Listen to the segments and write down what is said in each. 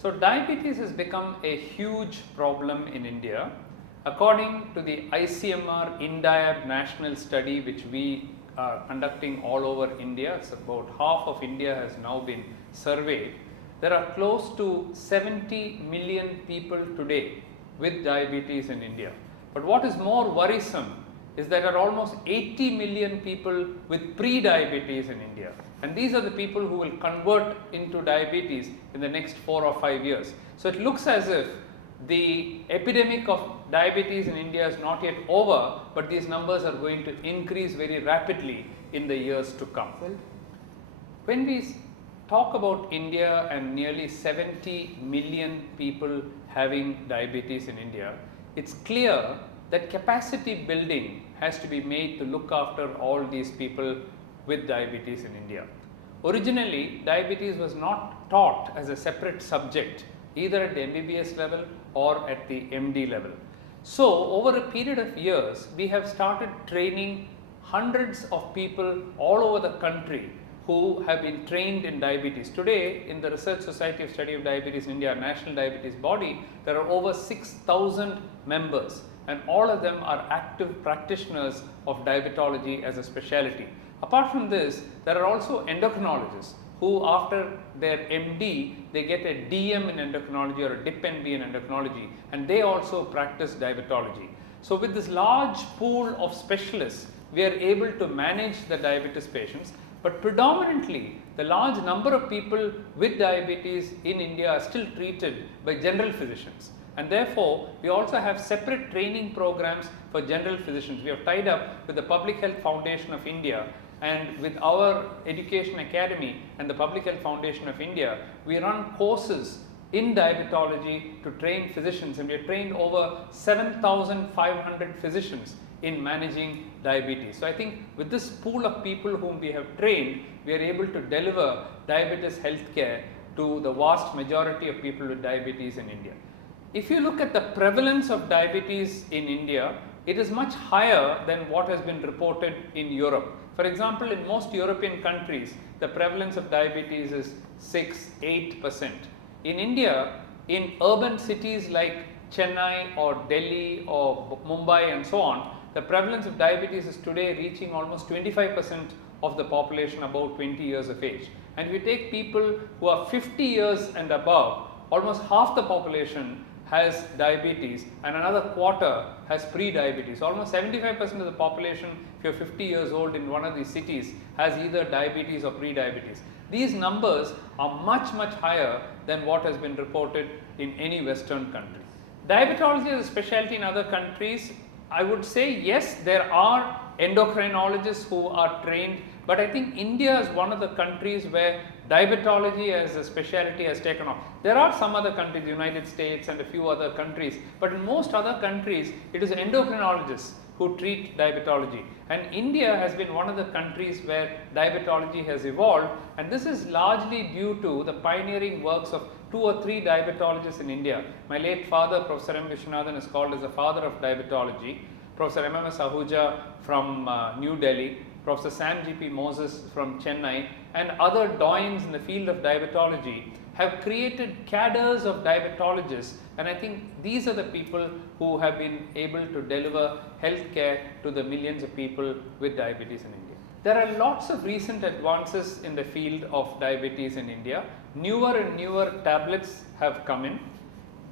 So diabetes has become a huge problem in India. According to the ICMR INDIAB national study, which we are conducting all over India, it's about half of India has now been surveyed. There are close to 70 million people today with diabetes in India. But what is more worrisome is that there are almost 80 million people with pre-diabetes in India, and these are the people who will convert into diabetes in the next 4 or 5 years. So it looks as if the epidemic of diabetes in India is not yet over, but these numbers are going to increase very rapidly in the years to come. When we talk about India and nearly 70 million people having diabetes in India, it's clear that capacity building has to be made to look after all these people with diabetes in India. Originally, diabetes was not taught as a separate subject either at the MBBS level or at the MD level. So, over a period of years, we have started training hundreds of people all over the country who have been trained in diabetes. Today, in the Research Society of Study of Diabetes in India, national diabetes body, there are over 6,000 members, and all of them are active practitioners of diabetology as a specialty. Apart from this, there are also endocrinologists who, after their MD, they get a DM in endocrinology or a DIP-NB in endocrinology, and they also practice diabetology. So with this large pool of specialists, we are able to manage the diabetes patients, but predominantly the large number of people with diabetes in India are still treated by general physicians. And therefore, we also have separate training programs for general physicians. We have tied up with the Public Health Foundation of India, and with our Education Academy and the Public Health Foundation of India, we run courses in diabetology to train physicians, and we have trained over 7,500 physicians in managing diabetes. So I think with this pool of people whom we have trained, we are able to deliver diabetes healthcare to the vast majority of people with diabetes in India. If you look at the prevalence of diabetes in India, it is much higher than what has been reported in Europe. For example, in most European countries, the prevalence of diabetes is 6-8%. In India, in urban cities like Chennai or Delhi or Mumbai and so on, the prevalence of diabetes is today reaching almost 25% of the population above 20 years of age. And if you take people who are 50 years and above, almost half the population has diabetes and another quarter has pre-diabetes. Almost 75% of the population, if you're 50 years old in one of these cities, has either diabetes or pre-diabetes. These numbers are much, much higher than what has been reported in any Western country. Diabetology is a specialty in other countries. I would say yes, there are endocrinologists who are trained, but I think India is one of the countries where diabetology as a specialty has taken off. There are some other countries, the United States and a few other countries, but in most other countries, it is endocrinologists who treat diabetology. And India has been one of the countries where diabetology has evolved, and this is largely due to the pioneering works of 2 or 3 diabetologists in India. My late father, Professor M. Vishwanathan, is called as the father of diabetology. Professor M.M.S. Ahuja from New Delhi, Professor Sam G.P. Moses from Chennai, and other doyens in the field of diabetology have created cadres of diabetologists, and I think these are the people who have been able to deliver healthcare to the millions of people with diabetes in India. There are lots of recent advances in the field of diabetes in India. Newer and newer tablets have come in,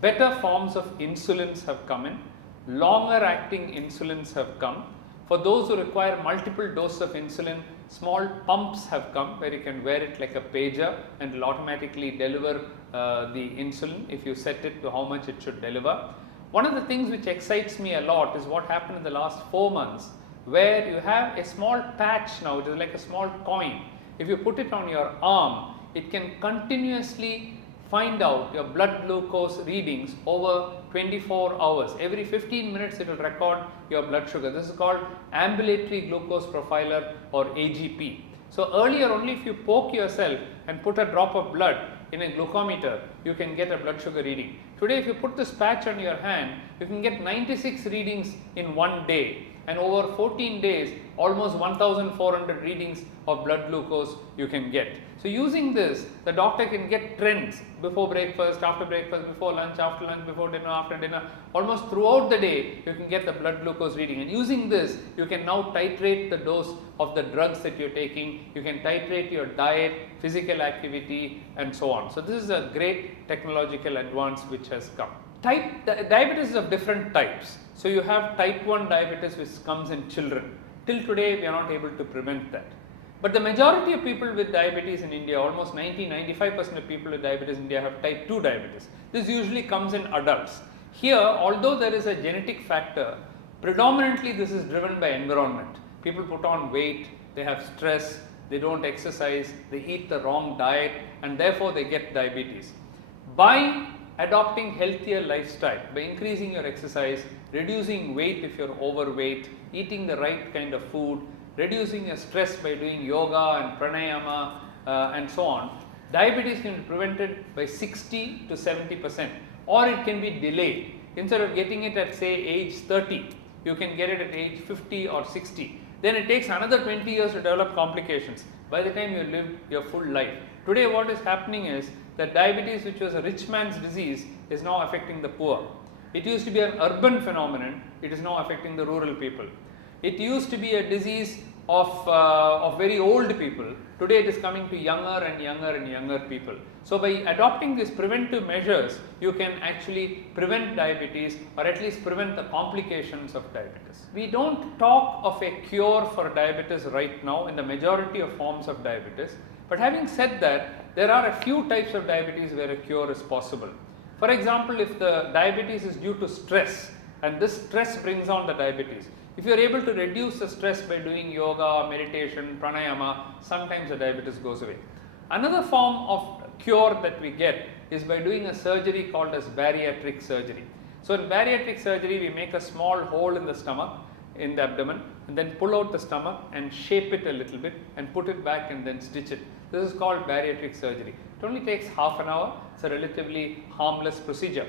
better forms of insulins have come in, longer acting insulins have come. For those who require multiple doses of insulin, small pumps have come where you can wear it like a pager and it will automatically deliver the insulin if you set it to how much it should deliver. One of the things which excites me a lot is what happened in the last 4 months, where you have a small patch now, it is like a small coin. If you put it on your arm, it can continuously find out your blood glucose readings over 24 hours. Every 15 minutes it will record your blood sugar. This is called Ambulatory Glucose Profiler or AGP. So earlier only if you poke yourself and put a drop of blood in a glucometer, you can get a blood sugar reading. Today if you put this patch on your hand, you can get 96 readings in one day. and over 14 days almost 1400 readings of blood glucose you can get. So using this, the doctor can get trends before breakfast, after breakfast, before lunch, after lunch, before dinner, after dinner, almost throughout the day you can get the blood glucose reading, and using this you can now titrate the dose of the drugs that you are taking, you can titrate your diet, physical activity and so on. So this is a great technological advance which has come. Diabetes is of different types. So you have type 1 diabetes which comes in children. Till today we are not able to prevent that. But the majority of people with diabetes in India, almost 90-95% of people with diabetes in India have type 2 diabetes. This usually comes in adults. Here, although there is a genetic factor, predominantly this is driven by environment. People put on weight, they have stress, they don't exercise, they eat the wrong diet, and therefore they get diabetes. By adopting healthier lifestyle, by increasing your exercise, reducing weight if you're overweight, eating the right kind of food, reducing your stress by doing yoga and pranayama and so on, diabetes can be prevented by 60 to 70%, or it can be delayed. Instead of getting it at say age 30, you can get it at age 50 or 60. Then it takes another 20 years to develop complications by the time you live your full life. Today what is happening is that diabetes, which was a rich man's disease, is now affecting the poor. It used to be an urban phenomenon, it is now affecting the rural people. It used to be a disease of very old people. Today it is coming to younger and younger and younger people. So by adopting these preventive measures, you can actually prevent diabetes, or at least prevent the complications of diabetes. We don't talk of a cure for diabetes right now in the majority of forms of diabetes. But having said that, there are a few types of diabetes where a cure is possible. For example, if the diabetes is due to stress, and this stress brings on the diabetes, if you are able to reduce the stress by doing yoga, meditation, pranayama, sometimes the diabetes goes away. Another form of cure that we get is by doing a surgery called as bariatric surgery. So in bariatric surgery, we make a small hole in the stomach, in the abdomen, and then pull out the stomach and shape it a little bit and put it back and then stitch it. This is called bariatric surgery. It only takes half an hour. It's a relatively harmless procedure.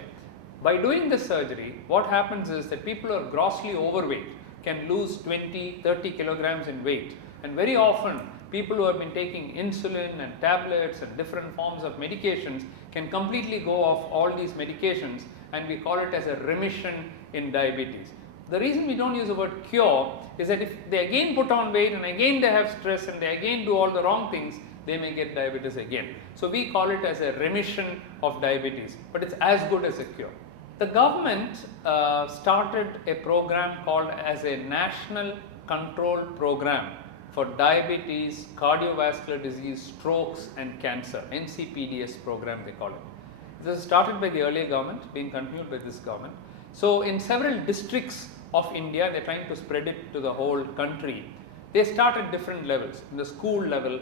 By doing this surgery, what happens is that people who are grossly overweight can lose 20-30 kilograms in weight, and very often people who have been taking insulin and tablets and different forms of medications can completely go off all these medications, and we call it as a remission in diabetes. The reason we don't use the word cure is that if they again put on weight and again they have stress and they again do all the wrong things, they may get diabetes again. So we call it as a remission of diabetes, but it's as good as a cure. The government started a program called as a National Control Program for Diabetes, Cardiovascular Disease, Strokes and Cancer, NCPDS program they call it. This was started by the earlier government, being continued by this government. So in several districts of India, they are trying to spread it to the whole country. They start at different levels. In the school level,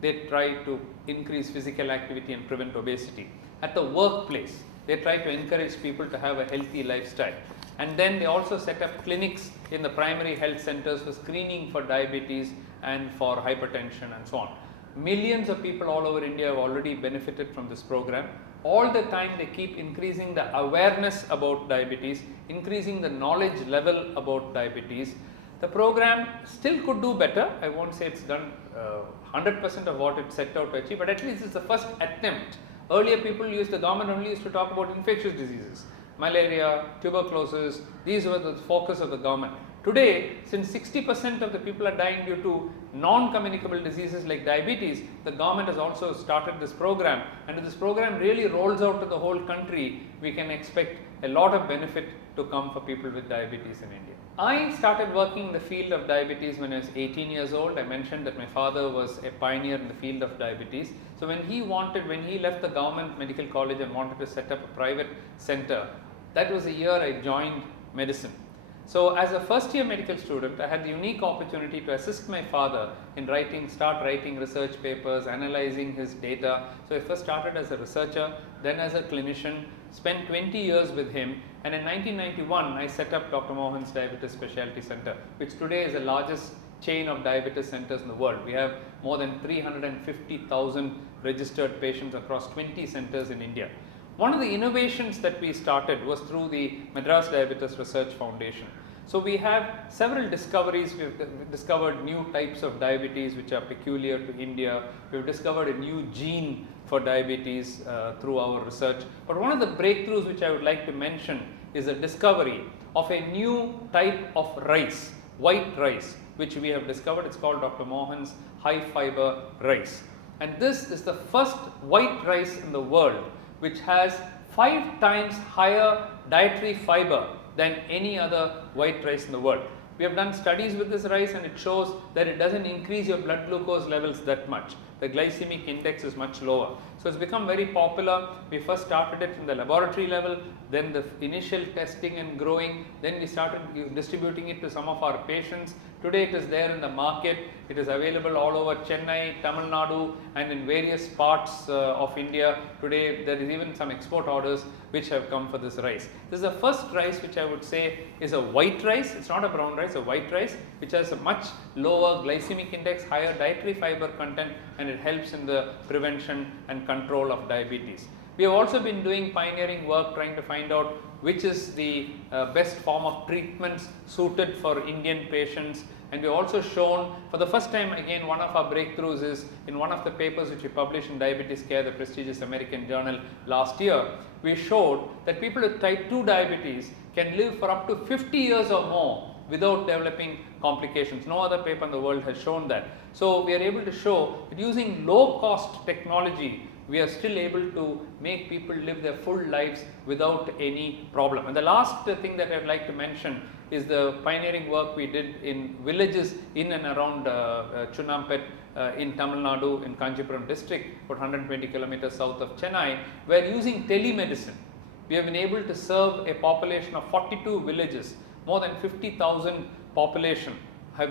they try to increase physical activity and prevent obesity. At the workplace, they try to encourage people to have a healthy lifestyle. And then they also set up clinics in the primary health centers for screening for diabetes and for hypertension and so on. Millions of people all over India have already benefited from this program. All the time they keep increasing the awareness about diabetes, increasing the knowledge level about diabetes. The program still could do better. I won't say it's done 100% of what it set out to achieve, but at least it's the first attempt. Earlier the government only used to talk about infectious diseases, malaria, tuberculosis. These were the focus of the government. Today, since 60% of the people are dying due to non-communicable diseases like diabetes, the government has also started this program, and if this program really rolls out to the whole country, we can expect a lot of benefit to come for people with diabetes in India. I started working in the field of diabetes when I was 18 years old. I mentioned that my father was a pioneer in the field of diabetes. So when he left the government medical college and wanted to set up a private center, that was the year I joined medicine. So as a first year medical student, I had the unique opportunity to assist my father in start writing research papers, analyzing his data. So I first started as a researcher, then as a clinician, spent 20 years with him, and in 1991 I set up Dr. Mohan's Diabetes Specialty Center, which today is the largest chain of diabetes centers in the world. We have more than 350,000 registered patients across 20 centers in India. One of the innovations that we started was through the Madras Diabetes Research Foundation. So we have several discoveries. We've discovered new types of diabetes which are peculiar to India. We've discovered a new gene for diabetes through our research. But one of the breakthroughs which I would like to mention is the discovery of a new type of rice, white rice, which we have discovered. It's called Dr. Mohan's high fiber rice. And this is the first white rice in the world which has 5 times higher dietary fiber than any other white rice in the world. We have done studies with this rice and it shows that it doesn't increase your blood glucose levels that much. The glycemic index is much lower. So it's become very popular. We first started it in the laboratory level, then the initial testing and growing, then we started distributing it to some of our patients. Today it is there in the market. It is available all over Chennai, Tamil Nadu and in various parts of India. Today there is even some export orders which have come for this rice. This is the first rice which I would say is a white rice. It's not a brown rice, a white rice which has a much lower glycemic index, higher dietary fiber content, and it helps in the prevention and control of diabetes. We have also been doing pioneering work trying to find out which is the best form of treatments suited for Indian patients, and we have also shown for the first time again one of our breakthroughs is in one of the papers which we published in Diabetes Care, the prestigious American journal last year. We showed that people with type 2 diabetes can live for up to 50 years or more without developing complications. No other paper in the world has shown that. So we are able to show that using low cost technology we are still able to make people live their full lives without any problem. And the last thing that I would like to mention is the pioneering work we did in villages in and around Chunampet in Tamil Nadu in Kanchipuram district, about 120 kilometers south of Chennai, where using telemedicine we have been able to serve a population of 42 villages, more than 50,000 population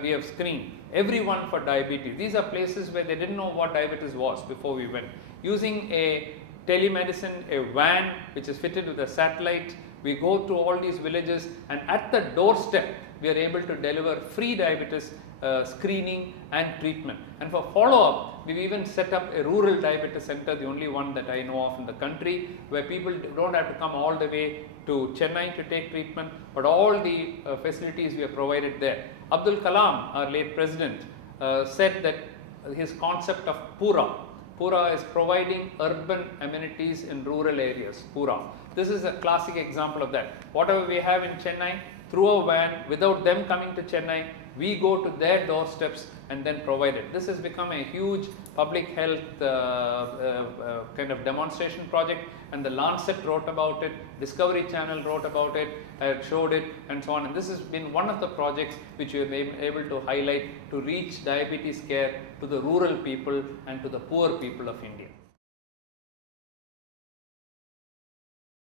we have screened, everyone for diabetes. These are places where they didn't know what diabetes was before we went. Using a telemedicine, a van which is fitted with a satellite, we go to all these villages and at the doorstep we are able to deliver free diabetes screening and treatment. And for follow-up, we've even set up a rural diabetes center, the only one that I know of in the country, where people don't have to come all the way to Chennai to take treatment, but all the facilities we have provided there. Abdul Kalam, our late president, said that his concept of Pura is providing urban amenities in rural areas, Pura. This is a classic example of that. Whatever we have in Chennai, through a van, without them coming to Chennai, we go to their doorsteps and then provide it. This has become a huge public health kind of demonstration project, and the Lancet wrote about it, Discovery Channel wrote about it, showed it and so on. And this has been one of the projects which we have been able to highlight to reach diabetes care to the rural people and to the poor people of India.